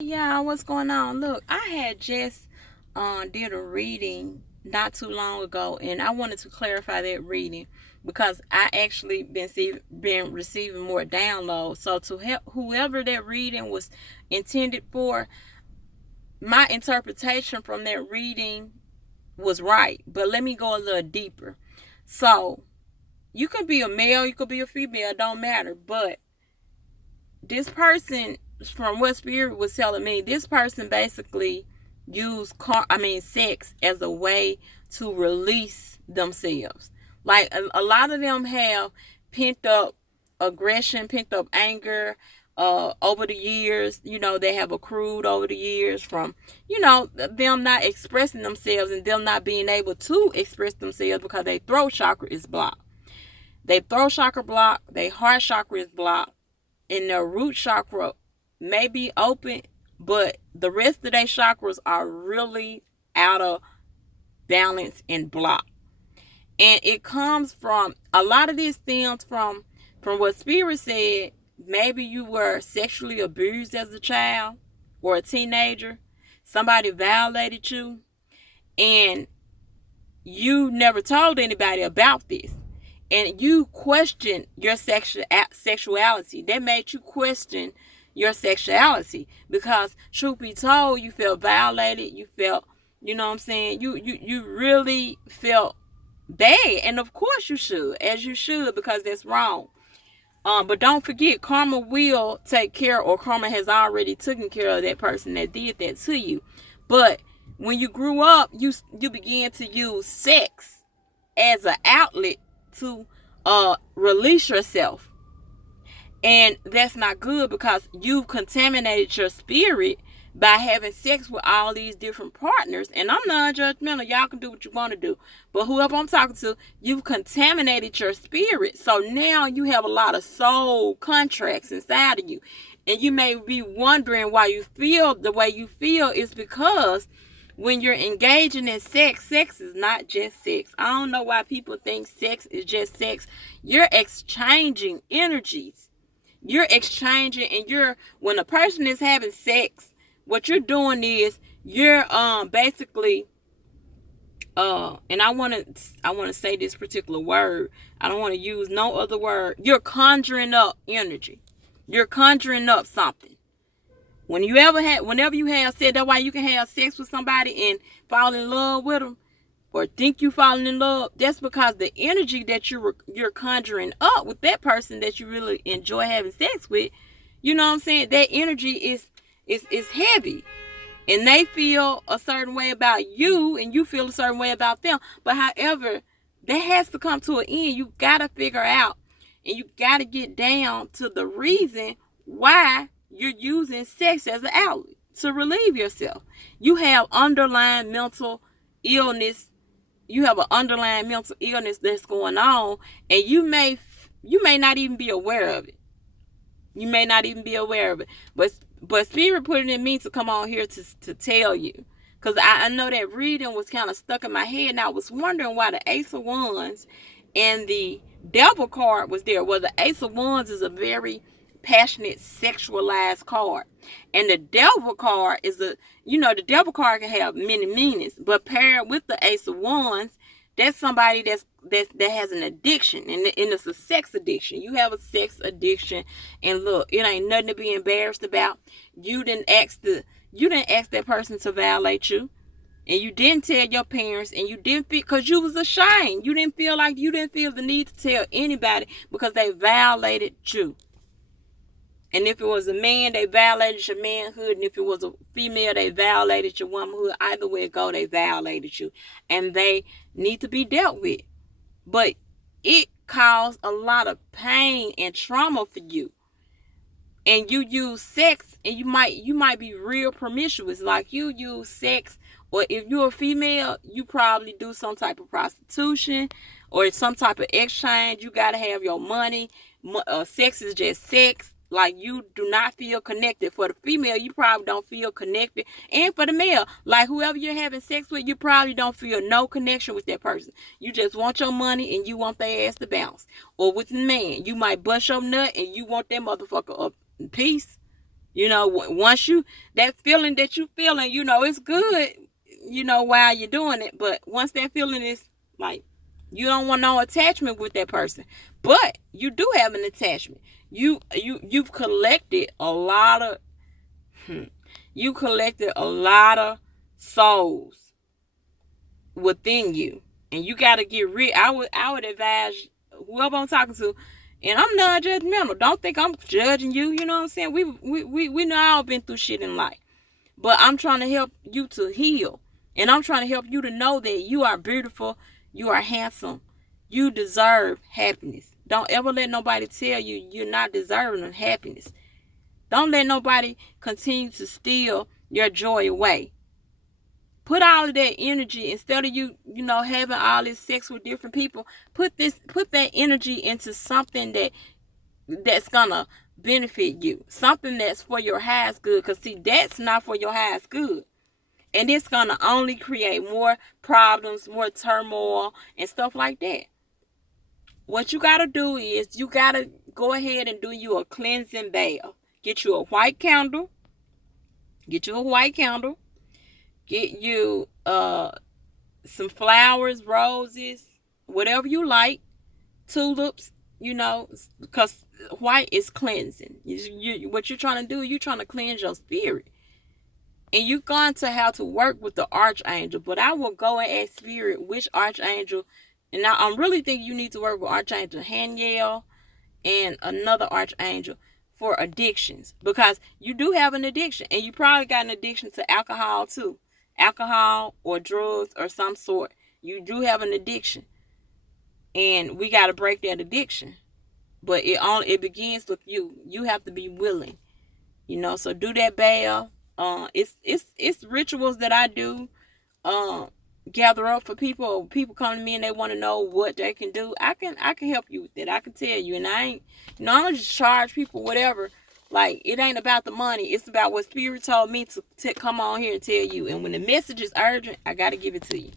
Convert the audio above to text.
Yeah, what's going on? Look, I had just did a reading not too long ago, and I wanted to clarify that reading because I actually been receiving more downloads. So to help whoever that reading was intended for, my interpretation from that reading was right. But let me go a little deeper. So you could be a male, you could be a female, don't matter. But this person, from what spirit was telling me, this person basically used sex as a way to release themselves. Like a lot of them have pent up aggression, pent up anger over the years. They have accrued over the years from them not expressing themselves and them not being able to express themselves because their throat chakra is blocked. Their throat chakra blocked, their heart chakra is blocked, and their root chakra may be open, but the rest of their chakras are really out of balance and blocked. And it comes from, a lot of this stems from what Spirit said. Maybe you were sexually abused as a child or a teenager. Somebody violated you and you never told anybody about this, and you question your sexuality. That made you question your sexuality because, truth be told, you felt violated. You felt, you know what I'm saying, you really felt bad. And of course you should, as you should, because that's wrong. But don't forget, karma will take care, or karma has already taken care of that person that did that to you. But when you grew up, you began to use sex as an outlet to release yourself. And that's not good because you've contaminated your spirit by having sex with all these different partners. And I'm non-judgmental. Y'all can do what you want to do. But whoever I'm talking to, you've contaminated your spirit. So now you have a lot of soul contracts inside of you. And you may be wondering why you feel the way you feel. Is because when you're engaging in sex is not just sex. I don't know why people think sex is just sex. You're exchanging energies. You're exchanging, and when a person is having sex, what you're doing is you're basically and I want to say this particular word. I don't want to use no other word. You're conjuring up energy. You're conjuring up something. Whenever you have sex, that's why you can have sex with somebody and fall in love with them, or think you falling in love. That's because the energy that you're conjuring up with that person that you really enjoy having sex with, you know what I'm saying? That energy is heavy, and they feel a certain way about you, and you feel a certain way about them. But however, that has to come to an end. You gotta figure out, and you gotta get down to the reason why you're using sex as an outlet to relieve yourself. You have underlying mental illness. You have an underlying mental illness that's going on, and you may not even be aware of it. You may not even be aware of it. But Spirit put it in me to come on here to tell you. Because I know that reading was kind of stuck in my head, and I was wondering why the Ace of Wands and the Devil card was there. Well, the Ace of Wands is a very passionate, sexualized card. And the Devil card is the Devil card can have many meanings. But paired with the Ace of Wands, that's somebody that has an addiction, and it's a sex addiction. You have a sex addiction, and look, it ain't nothing to be embarrassed about. You didn't ask that person to violate you, and you didn't tell your parents, and you didn't feel, because you was ashamed. You didn't feel the need to tell anybody because they violated you. And if it was a man, they violated your manhood. And if it was a female, they violated your womanhood. Either way it go, they violated you. And they need to be dealt with. But it caused a lot of pain and trauma for you. And you use sex, and you might be real promiscuous. Like, you use sex, or if you're a female, you probably do some type of prostitution or some type of exchange. You got to have your money. Sex is just sex. Like, you do not feel connected. For the female, you probably don't feel connected. And for the male, like whoever you're having sex with, you probably don't feel no connection with that person. You just want your money and you want their ass to bounce. Or with the man, you might bust your nut and you want that motherfucker up in peace. You know, once you, that feeling that you feeling, you know, it's good, you know, while you're doing it. But once that feeling is like, you don't want no attachment with that person, but you do have an attachment. You've collected a lot of, you collected a lot of souls within you, and you got to get rid. I would advise whoever I'm talking to, and I'm non-judgmental. Don't think I'm judging you. You know what I'm saying? We know all been through shit in life, but I'm trying to help you to heal, and I'm trying to help you to know that you are beautiful, you are handsome, you deserve happiness. Don't ever let nobody tell you you're not deserving of happiness. Don't let nobody continue to steal your joy away. Put all of that energy, instead of you know, having all this sex with different people, put that energy into something that's gonna benefit you. Something that's for your highest good. Because see, that's not for your highest good. And it's gonna only create more problems, more turmoil, and stuff like that. What you gotta do is you gotta go ahead and do you a cleansing bath. Get you a white candle. Get you a white candle. Get you some flowers, roses, whatever you like, tulips, you know, because white is cleansing. What you're trying to do, you're trying to cleanse your spirit. And you're going to have to work with the archangel. But I will go and ask spirit which archangel. And now I'm really thinking you need to work with Archangel Haniel and another archangel for addictions. Because you do have an addiction. And you probably got an addiction to alcohol too. Alcohol or drugs or some sort. You do have an addiction. And we got to break that addiction. But it begins with you. You have to be willing. You know, so do that bath. It's rituals that I do. Gather up for people. People come to me and they want to know what they can do. I can help you with that. I can tell you, and I ain't, you know, I don't just charge people whatever. Like, it ain't about the money. It's about what Spirit told me to come on here and tell you. And when the message is urgent, I got to give it to you.